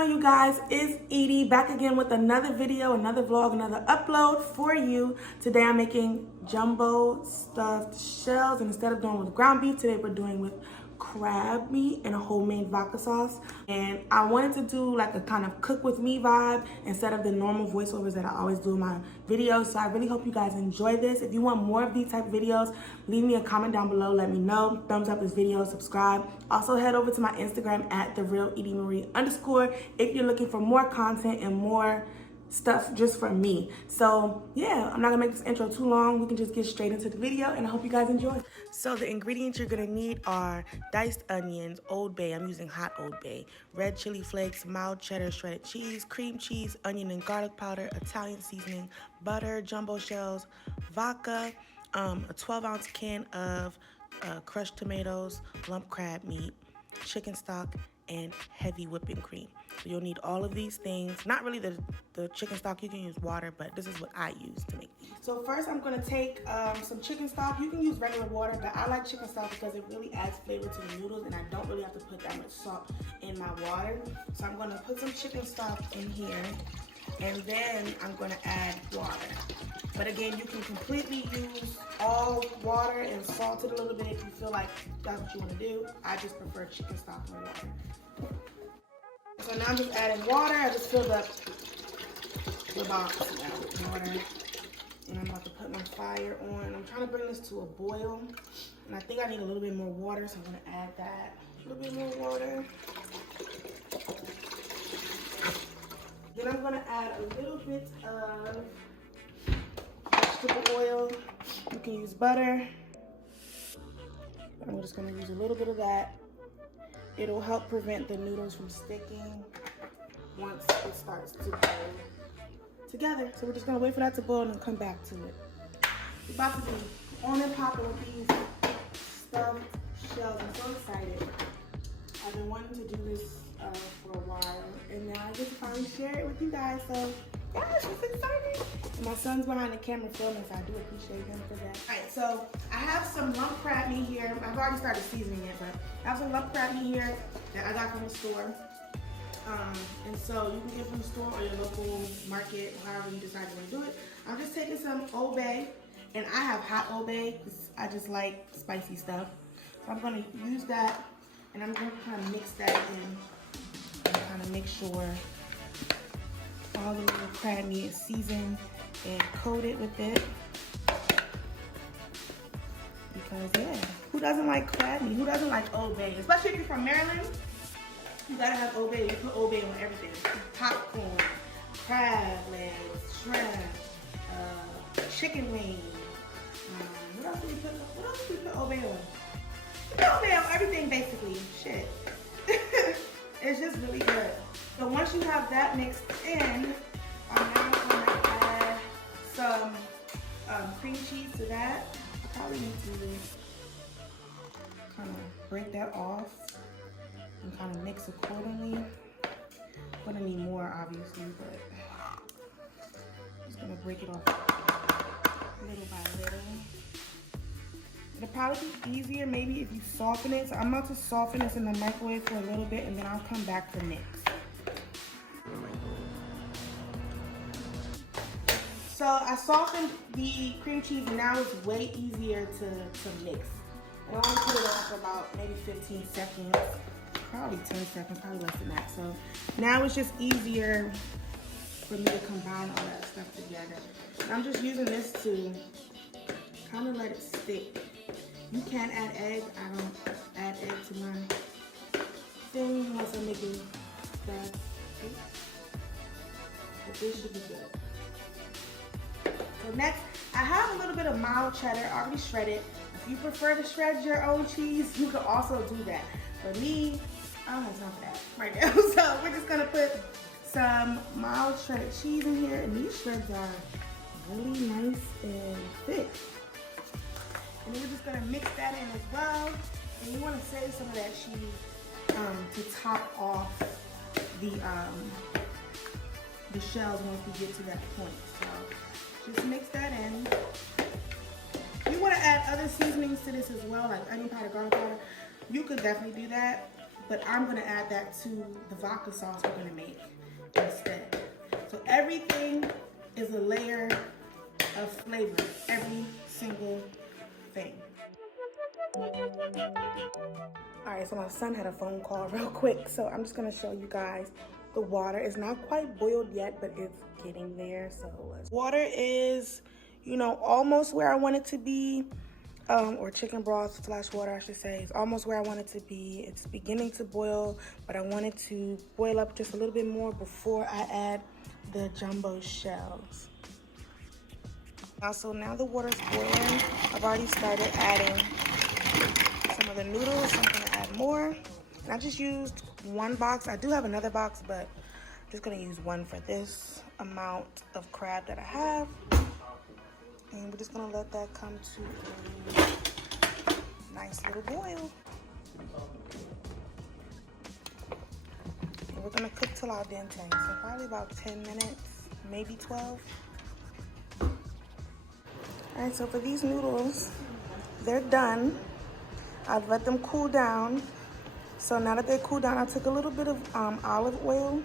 on, you guys? It's Edie back again with another video, another vlog, another upload for you. Today I'm making jumbo stuffed shells, and instead of doing with ground beef, today we're doing with crab meat and a homemade vodka sauce. And I wanted to do like a kind of cook with me vibe instead of the normal voiceovers that I always do in my videos. So I really hope you guys enjoy this. If you want more of these type of videos, leave me a comment down below. Let me know. Thumbs up this video, subscribe. Also head over to my Instagram at @thereal_Edie-Marie_ if you're looking for more content and more stuff just for me. So yeah, I'm not gonna make this intro too long. We can just get straight into the video, and I hope you guys enjoy. So the ingredients you're gonna need are diced onions, Old Bay, I'm using hot Old Bay, red chili flakes, mild cheddar, shredded cheese, cream cheese, onion and garlic powder, Italian seasoning, butter, jumbo shells, vodka, a 12-ounce can of crushed tomatoes, lump crab meat, chicken stock, and heavy whipping cream. So you'll need all of these things. Not really the chicken stock, you can use water, but this is what I use to make these. So first I'm gonna take some chicken stock. You can use regular water, but I like chicken stock because it really adds flavor to the noodles, and I don't really have to put that much salt in my water. So I'm gonna put some chicken stock in here, and then I'm gonna add water. But again, you can completely use all water and salt it a little bit if you feel like that's what you want to do. I just prefer chicken stock and water. So now I'm just adding water. I just filled up the box now with water. And I'm about to put my fire on. I'm trying to bring this to a boil. And I think I need a little bit more water, so I'm going to add that. A little bit more water. Then I'm going to add a little bit of vegetable oil. You can use butter. I'm just going to use a little bit of that. It'll help prevent the noodles from sticking once it starts to boil together. So we're just going to wait for that to boil and come back to it. We're about to be on and popping with these stuffed shells. I'm so excited. I've been wanting to do this for a while, and now I get to finally share it with you guys. So yeah, it's exciting. And my son's behind the camera filming, so I do appreciate him for that. All right, so I have some lump crab meat here. I've already started seasoning it, but I have some lump crab meat here that I got from the store. And so you can get from the store or your local market, however you decide you want to do it. I'm just taking some Old Bay, and I have hot Old Bay because I just like spicy stuff. So I'm going to use that, and I'm going to kind of mix that in and kind of make sure all the little crab meat is seasoned and coated with it. Because yeah, who doesn't like crab meat? Who doesn't like Old Bay? Especially if you're from Maryland, you gotta have Old Bay. You put Old Bay on everything. Popcorn, crab legs, shrimp, chicken wings. What else do we put Old Bay on? We put Old Bay on everything basically. Shit. It's just really good. So once you have that mixed in, I'm now going to add some cream cheese to that. I probably need to kind of break that off and kind of mix accordingly. I'm going to need more obviously, but I'm just going to break it off little by little. It'll probably be easier maybe if you soften it. So I'm about to soften this in the microwave for a little bit, and then I'll come back to mix. So I softened the cream cheese, and now it's way easier to mix. And I only put it on for about maybe 15 seconds, probably 10 seconds, probably less than that. So now it's just easier for me to combine all that stuff together. And I'm just using this to kind of let it stick. You can add egg. I don't add egg to my thing unless I'm making that. But this should be good. So next, I have a little bit of mild cheddar already shredded. If you prefer to shred your own cheese, you can also do that. For me, I don't have time for that right now. So we're just gonna put some mild shredded cheese in here, and these shreds are really nice and thick. And then we're just gonna mix that in as well. And you wanna save some of that cheese to top off the shells once we get to that point. So just mix that in. You wanna add other seasonings to this as well, like onion powder, garlic powder. You could definitely do that. but I'm gonna add that to the vodka sauce we're gonna make instead. So everything is a layer of flavor, every single thing. All right, so my son had a phone call real quick, so I'm just gonna show you guys. The water is not quite boiled yet, but it's getting there. So water is, you know, almost where I want it to be, or chicken broth / water, I should say. It's almost where I want it to be. It's beginning to boil, but I want it to boil up just a little bit more before I add the jumbo shells. Also, now the water's boiling. I've already started adding some of the noodles. I'm gonna add more. And I just used one box. I do have another box, but I'm just gonna use one for this amount of crab that I have. And we're just gonna let that come to a nice little boil. And we're gonna cook till al dente. So probably about 10 minutes, maybe 12. All right, so for these noodles, they're done. I've let them cool down. So now that they're cooled down, I took a little bit of olive oil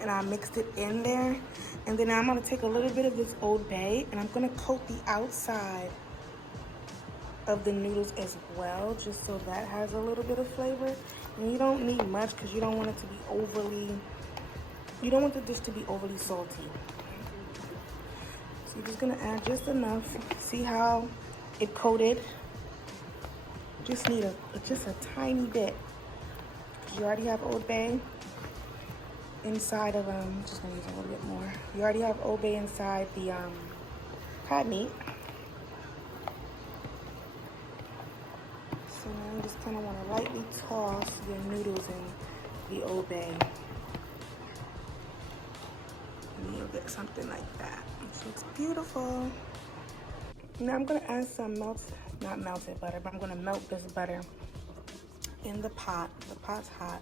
and I mixed it in there. And then I'm gonna take a little bit of this Old Bay and I'm gonna coat the outside of the noodles as well, just so that has a little bit of flavor. And you don't need much because you don't want it to be overly, you don't want the dish to be overly salty. So you're just gonna add just enough. See how it coated? Just need just a tiny bit. You already have Old Bay inside of just gonna use a little bit more. You already have Old Bay inside the crab meat. So now you just kind of want to lightly toss your noodles in the Old Bay. And you'll get something like that. It looks beautiful. Now I'm gonna add some not melted butter, but I'm gonna melt this butter in the pot. The pot's hot.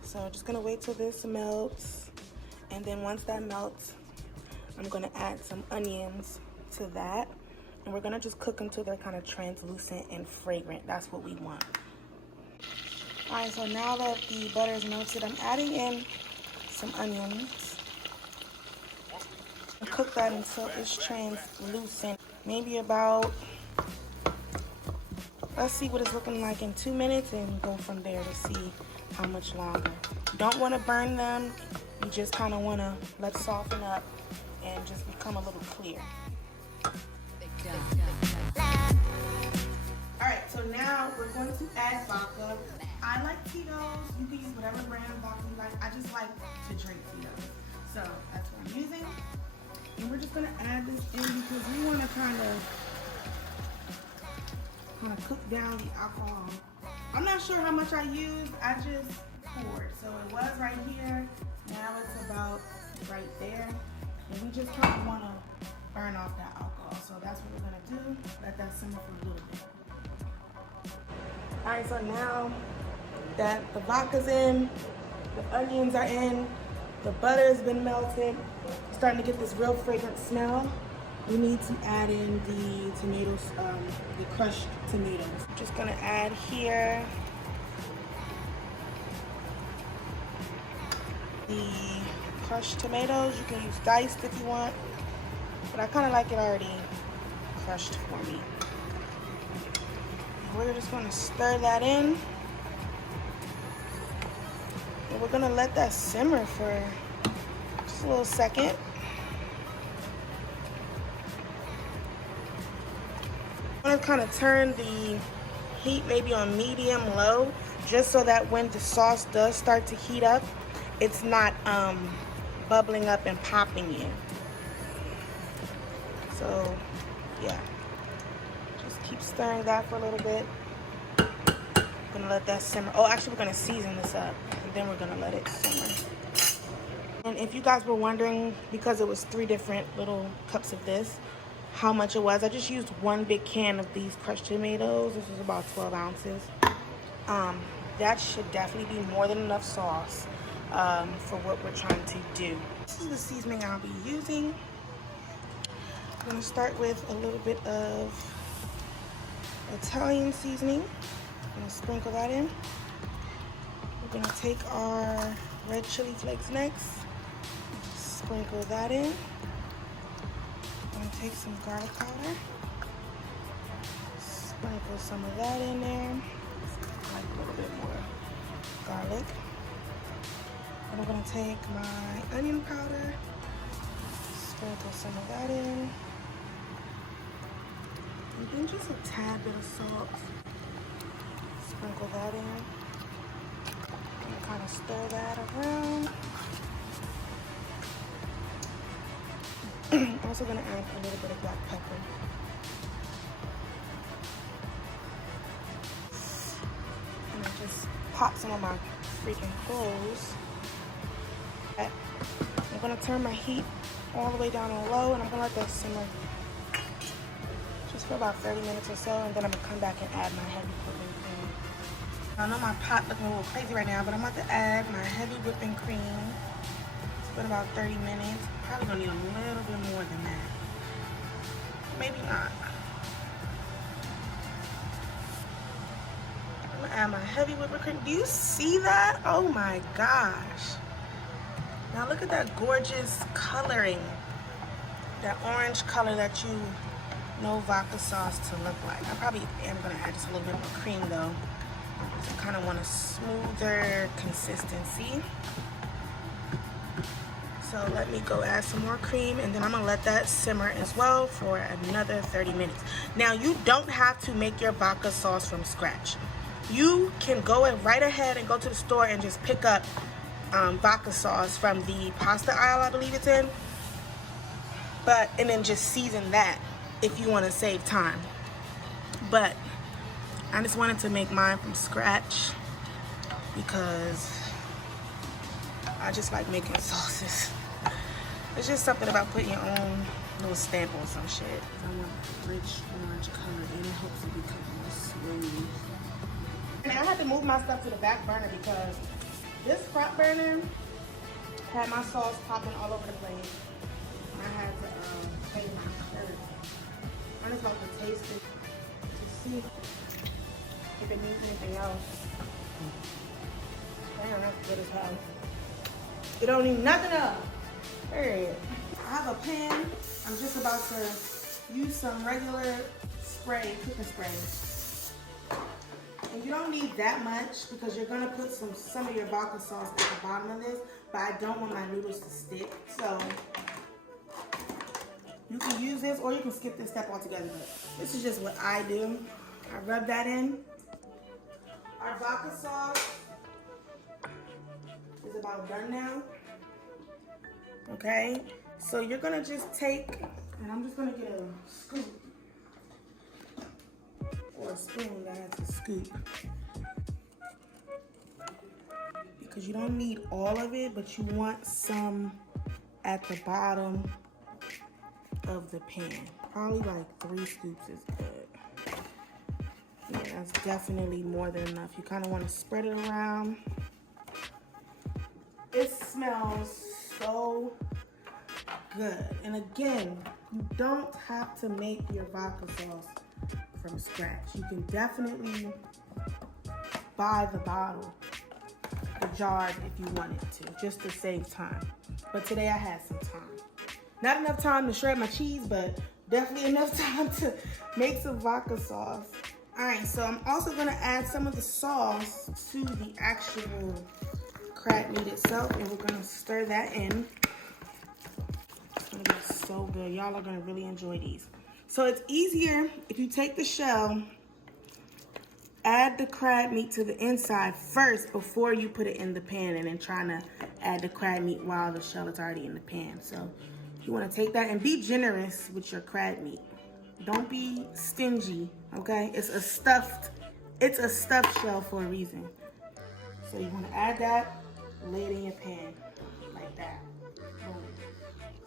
So just gonna wait till this melts. And then once that melts, I'm gonna add some onions to that. And we're gonna just cook until they're kind of translucent and fragrant. That's what we want. All right, so now that the butter is melted, I'm adding in some onions. And cook that until it's translucent. Maybe about, let's see what it's looking like in 2 minutes and go from there to see how much longer. You don't want to burn them. You just kind of want to let it soften up and just become a little clear. All right, so now we're going to add vodka. I like Tito's. You can use whatever brand of vodka you like. I just like to drink Tito's. So that's what I'm using. And we're just gonna add this in because we want to kind of cook down the alcohol. I'm not sure how much I used. I just poured. So it was right here. Now it's about right there. And we just kind of want to burn off that alcohol. So that's what we're gonna do. Let that simmer for a little bit. All right, so now that the vodka's in, the onions are in, the butter has been melted, starting to get this real fragrant smell, we need to add in the tomatoes, the crushed tomatoes. I'm just gonna add here the crushed tomatoes. You can use diced if you want, but I kind of like it already crushed for me. We're just gonna stir that in. And we're gonna let that simmer for just a little second. I'm gonna kind of turn the heat maybe on medium low, just so that when the sauce does start to heat up, it's not bubbling up and popping you. So yeah, just keep stirring that for a little bit. We're gonna let that simmer. Oh, actually we're gonna season this up and then we're gonna let it simmer. And if you guys were wondering, because it was 3 different little cups of this, how much it was, I just used 1 big can of these crushed tomatoes. This is about 12 ounces. That should definitely be more than enough sauce for what we're trying to do. This is the seasoning I'll be using. I'm gonna start with a little bit of Italian seasoning. I'm gonna sprinkle that in. gonna take our red chili flakes next. Sprinkle that in. I'm gonna take some garlic powder. Sprinkle some of that in there. Like a little bit more garlic. And I'm gonna take my onion powder. Sprinkle some of that in. And then just a tad bit of salt. Sprinkle that in. And kind of stir that around. I'm also gonna add a little bit of black pepper. And I just pop some of my freaking clothes. I'm gonna turn my heat all the way down on low, and I'm gonna let that simmer just for about 30 minutes or so, and then I'm gonna come back and add my heavy whipping cream. I know my pot looking a little crazy right now, but I'm about to add my heavy whipping cream. It's been about 30 minutes. Probably gonna need a little bit more than that. Maybe not. I'm gonna add my heavy whipping cream. Do you see that? Oh my gosh. Now look at that gorgeous coloring. That orange color that you know vodka sauce to look like. I probably am gonna add just a little bit more cream though. I kind of want a smoother consistency. So let me go add some more cream, and then I'm gonna let that simmer as well for another 30 minutes. Now you don't have to make your vodka sauce from scratch. You can go right ahead and go to the store and just pick up vodka sauce from the pasta aisle, I believe it's in. And then just season that if you want to save time. But I just wanted to make mine from scratch because I just like making sauces. It's just something about putting your own little stamp on some shit. I want rich orange color, and it helps it become more smooth. And I had to move my stuff to the back burner because this front burner had my sauce popping all over the place. I had to change my curd. I just want to taste it to see if it needs anything else. Damn, that's good as hell. It don't need nothing else. Period. I have a pan. I'm just about to use some regular spray, cooking spray. And you don't need that much because you're gonna put some of your vodka sauce at the bottom of this, but I don't want my noodles to stick. So you can use this or you can skip this step altogether, but this is just what I do. I rub that in. Our vodka sauce is about done now. Okay, so you're gonna just take, and I'm just gonna get a scoop or a spoon that has a scoop, because you don't need all of it, but you want some at the bottom of the pan. Probably like 3 scoops is good. Yeah, that's definitely more than enough. You kind of want to spread it around. It smells so good. And again, you don't have to make your vodka sauce from scratch. You can definitely buy the bottle, the jar, if you wanted to, just to save time. But today I had some time. Not enough time to shred my cheese, but definitely enough time to make some vodka sauce. All right, so I'm also gonna add some of the sauce to the actual crab meat itself, and we're gonna stir that in. It's gonna be so good. Y'all are gonna really enjoy these. So it's easier if you take the shell, add the crab meat to the inside first before you put it in the pan, and then trying to add the crab meat while the shell is already in the pan. So you wanna take that and be generous with your crab meat. Don't be stingy, okay? It's a stuffed shell for a reason. So you wanna add that, lay it in your pan like that. Boom.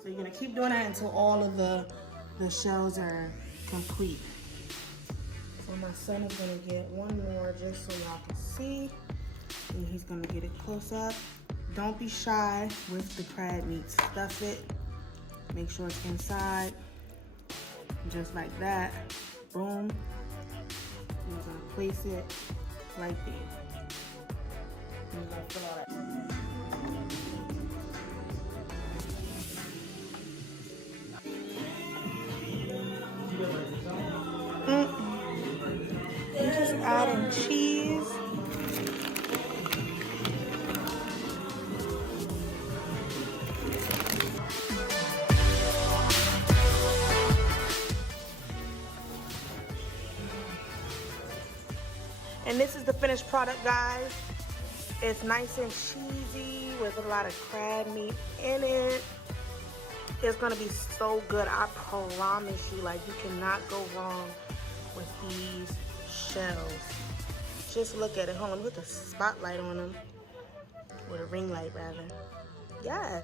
So you're gonna keep doing that until all of the shells are complete. So my son is gonna get one more just so y'all can see. And he's gonna get it close up. Don't be shy with the crab meat. Stuff it. Make sure it's inside. Just like that. Boom. You're gonna place it right there. I'm gonna fill all that. I'm just adding cheese. And this is the finished product, guys. It's nice and cheesy with a lot of crab meat in it. It's gonna be so good, I promise you. Like, you cannot go wrong with these shells. Just look at it. Hold on, let me put the spotlight on them. With a ring light, rather. Yeah.